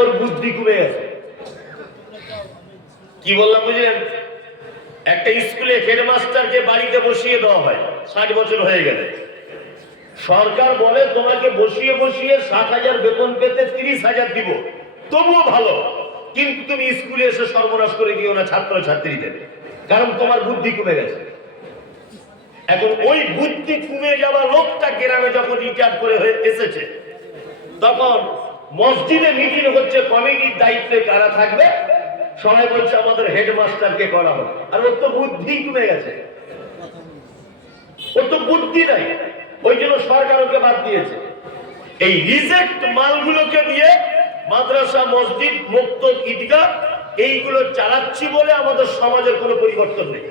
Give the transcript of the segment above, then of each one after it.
ওর বুদ্ধি কমে গেছে। কি বললাম বুঝলেন? একটা স্কুলে হেডমাস্টারকে বাড়িতে বসিয়ে দেওয়া হয়, ষাট বছর হয়ে গেলে। সরকার বলে, তোমাকে বসিয়ে বসিয়ে ষাট হাজার বেতন পেতে তিরিশ হাজার দিব। তবুও ভালো। কিন্তু তুমি স্কুলে এসে সর্বনাশ করে দিও না ছাত্র ছাত্রীদের কারণ তোমার বুদ্ধি কমে গেছে। এখন ওই বুদ্ধি কমে যাওয়া লোকটা গ্রামে যখন রিটায়ার করে হয়ে এসেছে, তখন মসজিদে মিটিং হচ্ছে, কমিটির দায়িত্বে কারা থাকবে? সবাই বলছে, আমাদের হেডমাস্টারকে করা হোক। আর ওর তো বুদ্ধি কমে গেছে। ওর তো বুদ্ধি নাই। ওই জন্য সরকার ওকে বাদ দিয়েছে। এই রিজেক্ট মালগুলোকে দিয়ে মাদ্রাসা, মসজিদ, মুক্ত ঈদগাহ, এইগুলো চালাচ্ছি বলে আমাদের সমাজের কোনো পরিবর্তন নেই।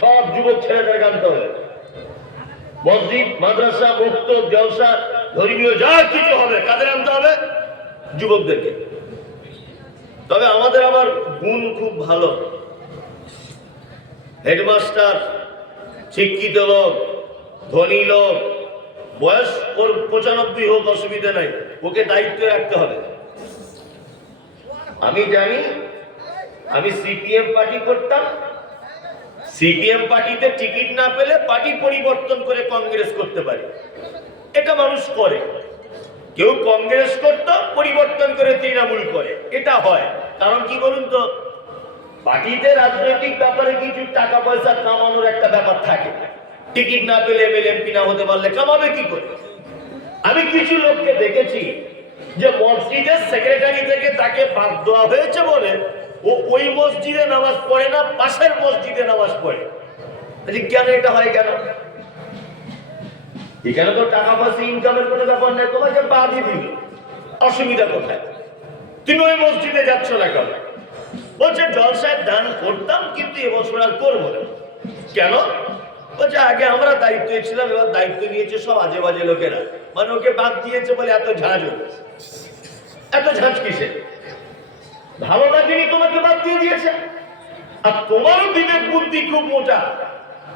সব যুবক ছেলেদের আনতে হবে মসজিদ, মাদ্রাসা, মুক্ত, জলসা ধর্মীয় যা কিছু হবে কাদের আনতে হবে যুবকদেরকে। তবে আমাদের আবার গুণ খুব ভালো। হেডমাস্টার, শিক্ষিত লোক, ধনী লোক, বয়স ওর পঁচানব্বই হোক, অসুবিধা নাই, ওকে দায়িত্ব রাখতে হবে। আমি জানি, আমি সিপিএম পার্টি করতাম, সিপিএম পার্টিতে টিকিট না পেলে পার্টি পরিবর্তন করে কংগ্রেস করতে পারে। এটা মানুষ করে। কেউ কংগ্রেস করতো, পরিবর্তন করে তৃণমূল করে। এটা হয়। কারণ কি বলুন তো? পার্টিতে রাজনৈতিক ব্যাপারে কিছু টাকা পয়সা কামানোর একটা ব্যাপার থাকে। টিকিট না পেলে এমএলএমপি না হতে পারলে কামাবে কি করে? আমি কিছু লোককে দেখেছি যে মসজিদের সেক্রেটারি থেকে তাকে বাদ দেওয়া হয়েছে বলে ও ওই মসজিদে নামাজ পড়ে না, পাশের মসজিদে নামাজ পড়ে। কেন এটা হয় কেন? এখানে তো টাকা পয়সা ইনকামের কোনো ব্যাপার নাই। তোমাকে বাদই দিল, অসুবিধা কোথায়? তুমি ওই মসজিদে যাচ্ছ না কেন? বলছে জলসায় দান করতাম, কিন্তু এবছর আর করব না। কেন? বলছে, আগে আমরা দায়িত্বে ছিলাম, এবার দায়িত্ব নিয়েছে সব আজে বাজে লোকেরা। মানে ওকে বাদ দিয়েছে বলে এত হলো। এত ঝাঁঝ কিসে ভালো লাগেনি তোমাকে বাদ দিয়ে দিয়েছে। আর তোমারও বিবেক বুদ্ধি খুব মোটা।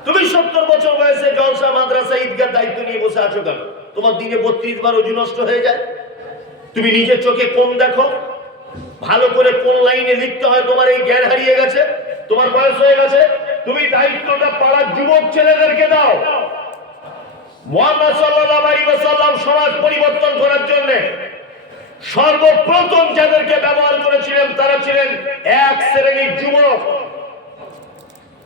তুমি সত্তর বছর বয়সে জলসা মাদ্রাসা ঈদগার দায়িত্ব নিয়ে বসে আছো কেন? তোমার দিনে বত্রিশ বার অজু নষ্ট হয়ে যায়। তুমি নিজের চোখে কোন দেখো। ভালো করে কোন লাইনে লিখতে হয়, তোমার এই জ্ঞান হারিয়ে গেছে। তোমার বয়স হয়ে গেছে। তুমি দায়িত্বটা পাড়ার যুবক ছেলেদেরকে দাও। মোহাম্মদ সাল্লাল্লাহু আলাইহি ওয়াসাল্লাম সমাজ পরিবর্তন করার জন্য সর্বপ্রথম যাদেরকে ব্যবহার করেছিলেন, তারা ছিলেন এক শ্রেণির যুবক।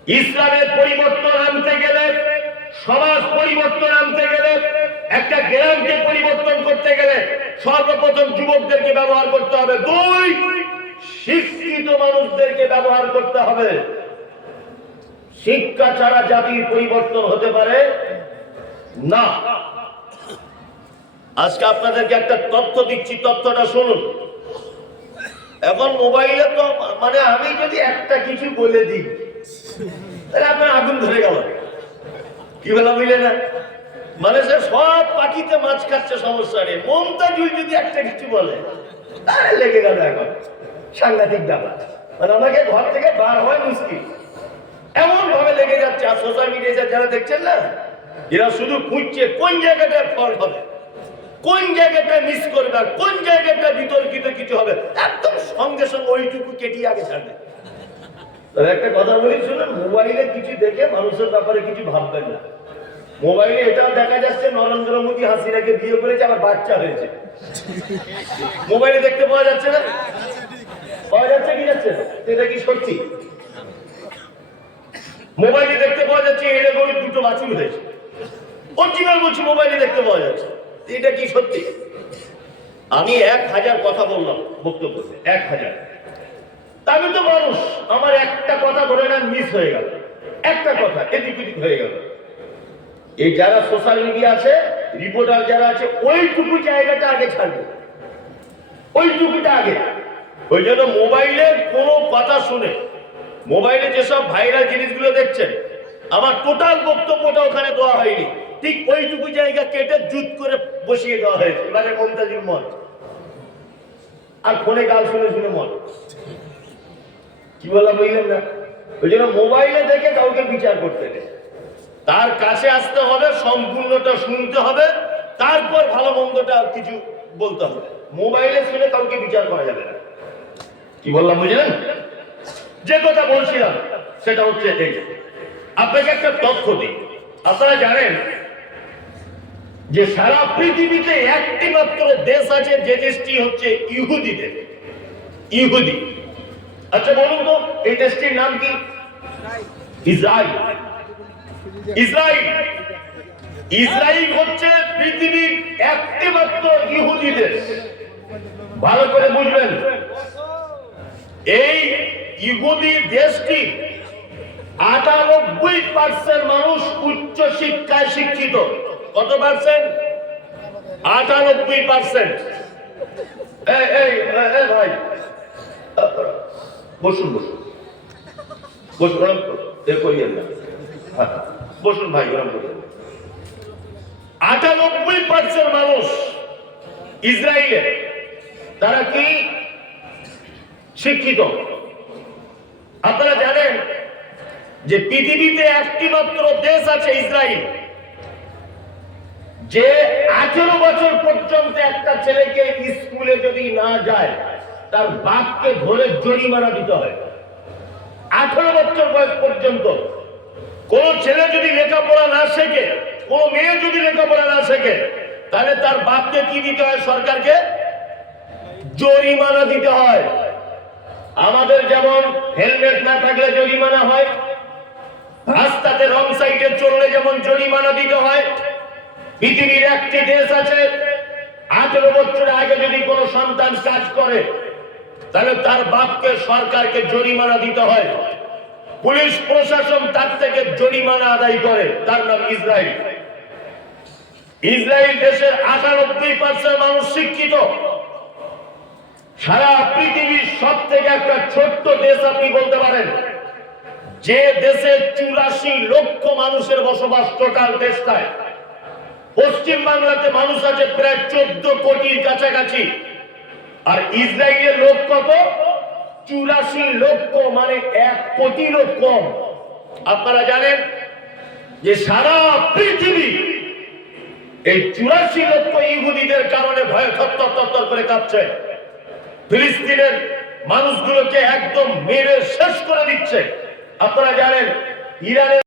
ইসলামের পরিবর্তন আনতে গেলে, সমাজ পরিবর্তন আনতে গেলে, একটা গ্রামকে পরিবর্তন করতে গেলে সর্বপ্রথম যুবকদেরকে ব্যবহার করতে হবে। দুই, শিক্ষিত মানুষদেরকে ব্যবহার করতে হবে। শিক্ষা ছাড়া জাতির পরিবর্তন হতে পারে না। আজকে আপনাদেরকে একটা তথ্য দিচ্ছি, তথ্যটা শুনুন। এখন মোবাইলে তো মানে আমি যদি একটা কিছু বলে দিই তাহলে আপনার আগুন ধরে গেল। কি বলা বুঝলে না? মানে সে সব পাখিতে মাছ খাচ্ছে, সমস্যা নেই। মমতাজুল যদি একটা কিছু বলে, তাহলে লেগে গেল এখন। সাংঘাতিক ব্যাপার। মানে আমাকে ঘর থেকে বার হয় মুশকিল। এমন ভাবে লেগে যাচ্ছে, আর সোশ্যাল মিডিয়াতে যারা দেখছেন না, এরা শুধু খুঁজছে কোন জায়গাটায় ফল হবে, কোন জায়গাটা মিস করবে কোন জায়গাটা বিতর্কিত কিছু হবে। একদম সঙ্গে সঙ্গে ওইটুকু কেটিয়ে আগে ছাড়বে। তবে একটা কথা বলি, শুনুন, মোবাইলে কিছু দেখে মানুষের ব্যাপারে কিছু ভাববেন না। মোবাইলে এটাও দেখা যাচ্ছে নরেন্দ্র মোদী হাসিনাকে বিয়ে করেছে, আবার বাচ্চা হয়েছে। মোবাইলে দেখতে পাওয়া যাচ্ছে না? পাওয়া যাচ্ছে কি যাচ্ছে? এটা কি সত্যি? মোবাইলে দেখতে পাওয়া যাচ্ছে এড়ে গরুর দুটো বাছুর হয়েছে। অরিজিনাল বলছি, মোবাইলে দেখতে পাওয়া যাচ্ছে। এটা কি সত্যি? আমি এক হাজার কথা বললাম বক্তব্য, এক হাজার তা আমি তো মানুষ আমার একটা কথা ধরে নেন মিস হয়ে গেল। একটা কথা, এদিক হয়ে গেল। এই যারা সোশ্যাল মিডিয়া আছে রিপোর্টার যারা আছে, ওইটুকু জায়গাটা আগে ছাড়বে। ওইটুকুটা আগে। ওই জন্য মোবাইলে কোনো কথা শুনে মোবাইলে যেসব ভাইরাল জিনিসগুলো দেখছেন, আমার টোটাল বক্তব্যটা ওখানে দেওয়া হয়নি। ঠিক ওইটুকু জায়গা কেটে জুত করে বসিয়ে দেওয়া হয়েছে। এবারে মমতাজুর মত। আর ফোনে গাল শুনে শুনে মত। কি বলা বুঝলেন না? ওই জন্য মোবাইলে দেখে কাউকে বিচার করতে নেই। তার কাছে আসতে হবে, সম্পূর্ণটা শুনতে হবে, তারপর ভালো মন্দটা কিছু বলতে হবে। মোবাইলে শুনে কাউকে বিচার করা যাবে না। কি বললাম বুঝলেন? যে কথা বলছিলাম, সেটা হচ্ছে এই। আপনাকে একটা তথ্য দিই। আপনারা জানেন যে সারা পৃথিবীতে একটি মাত্র দেশ আছে, যে দেশটি হচ্ছে ইহুদিদের। ইহুদি। আচ্ছা বলুন তো, এই দেশটির নাম কি? ইসরায়েল ইসরায়েল ইসরায়েল হচ্ছে পৃথিবীর একটি মাত্র ইহুদি দেশ। ভালো করে বুঝবেন। এই ইহুদি দেশটি আটানব্বই পার্সেন্ট মানুষ উচ্চ শিক্ষায় শিক্ষিত। কত পার্সেন্ট আটানব্বই পার্সেন্ট ভাই। বসুন বসুন। বসুন ওরম করিয়েন না হ্যাঁ, বসুন ভাই ওরম করিয়েন আটানব্বই পার্সেন্ট মানুষ ইসরায়েলে তারা কি শিক্ষিত? আপনারা জানেন যে পৃথিবীতে একটি মাত্র দেশ আছে ইসরায়েল। যে আঠেরো বছর পর্যন্ত একটা ছেলেকে স্কুলে যদি না যায় তার বাপকে ধরে জরিমানা দিতে হয়। আঠেরো বছর বয়স পর্যন্ত। কোন ছেলে যদি লেখাপড়া না শেখে, কোন মেয়ে যদি লেখাপড়া না শেখে, তাহলে তার বাপকে কি দিতে হয় সরকারকে? জরিমানা দিতে হয়। আমাদের যেমন হেলমেট না থাকলে জরিমানা হয়, রাস্তাতে রং সাইডে চললে যেমন জরিমানা দিতে হয়, পৃথিবীর একটি দেশ আছে, আঠেরো বছর আগে যদি কোনো সন্তান কাজ করে তাহলে তার বাপকে সরকারকে জরিমানা দিতে হয়। পুলিশ প্রশাসন তার থেকে জরিমানা আদায় করে। তার নাম ইসরায়েল ইসরায়েল দেশের আটানব্বই পার্সেন্ট মানুষ শিক্ষিত। সারা পৃথিবীর সব থেকে একটা ছোট্ট দেশ আপনি বলতে পারেন, যে দেশে চুরাশি লক্ষ মানুষের বসবাস টোটাল দেশটায়। পশ্চিম বাংলাতে মানুষ আছে প্রায় চোদ্দ কোটির কাছাকাছি। আর ইসরায়েলের লোক কত? চুরাশি লক্ষ মানে এক কোটিরও কম। আপনারা জানেন যে সারা পৃথিবী এই চুরাশি লক্ষ ইহুদিদের কারণে ভয় থর থর করে কাঁপছে। ফিলিস্তিনের মানুষগুলোকে একদম মেরে শেষ করে দিচ্ছে। আপনারা জানেন, ইরানের